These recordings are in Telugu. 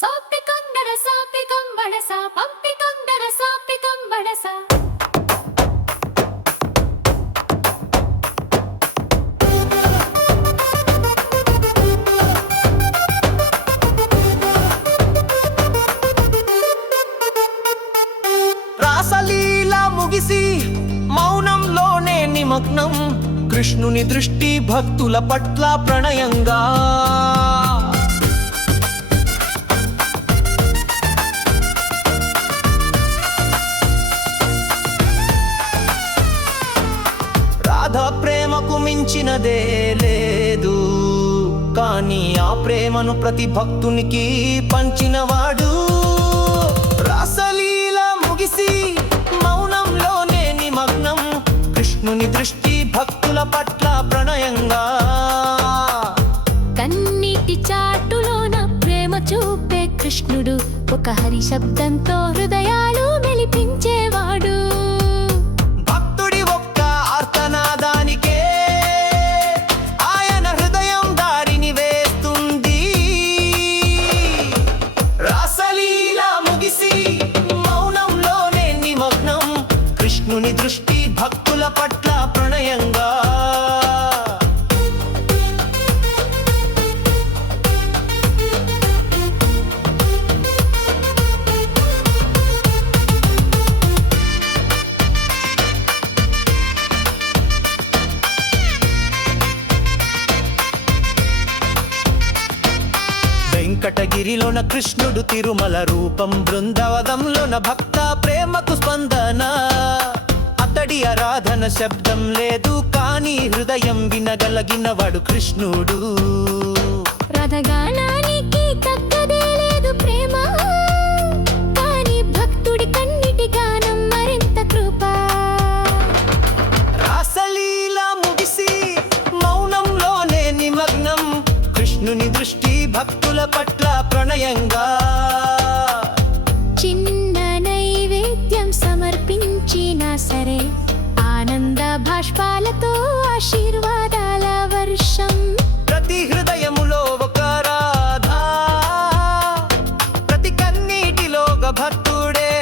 సాపికందర సాపికంబడస పంపికందర సాపికంబడస రాసలీల ముగిసి మౌనంలోనే నిమగ్నం కృష్ణుని దృష్టి భక్తుల పట్ల ప్రణయంగా రాధ ప్రేమకు మించినదే లేదు, కానీ ఆ ప్రేమను ప్రతి భక్తునికి పంచినవాడు. రాసలీల ముగిసి మౌనంలోనే నిమగ్నం కృష్ణుని దృష్టి భక్తుల పట్ల ప్రణయంగా. కన్నీటి చాటులోన ప్రేమ చూపే కృష్ణుడు ఒక హరి శబ్దంతో హృదయాలు మెలిపించేవాడు. భక్తుడి ఒక్క ఆర్తనాదానికే ఆయన హృదయం దారిని వేస్తుంది. రాసలీల ముగిసి మౌనంలోనే నిమగ్నం కృష్ణుని దృష్టి భక్తుల పట్ల ప్రణయంగా. వెంకటగిరిలోన కృష్ణుడు తిరుమల రూపం, బృందావనంలోన భక్త ప్రేమకు స్పందన. అతడి ఆరాధన శబ్దం లేదు, కానీ హృదయం వినగలిగినవాడు కృష్ణుడు. రథగానానికి తగ్గదే లేదు ప్రేమ, కానీ భక్తుడి కన్నిటి గానం మరింత కృప. రాసలీల ముగిసి మౌనంలోనే నిమగ్నం కృష్ణుని దృష్టి భక్తుల పట్ల ప్రణయంగా. చిన్న నైవేద్యం సమర్పించినా సరే ఆనంద భాష్పాలతో ఆశీర్వాదాల వర్షం. ప్రతి హృదయములో ఒక రాధ, ప్రతి కన్నీటిలో ఒక భక్తుడే.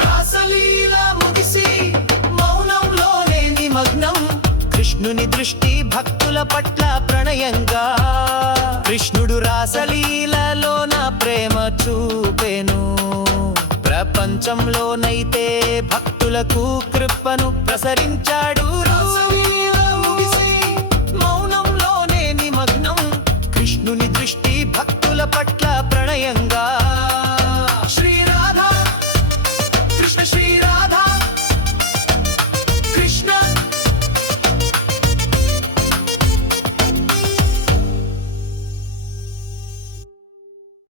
రాసలీల ముగిసి మౌనంలోనే నిమగ్నం కృష్ణుని దృష్టి భక్తుల పట్ల ప్రణయంగా. కృష్ణుడు రాసలీలలోన ప్రేమ చూపెను, ప్రపంచంలోనైతే భక్తులకు కృపను ప్రసరించాడు. రాసలీల ముగిసి మౌనంలోనే నిమగ్నం కృష్ణుని దృష్టి భక్తుల పట్ల ప్రణయంగా.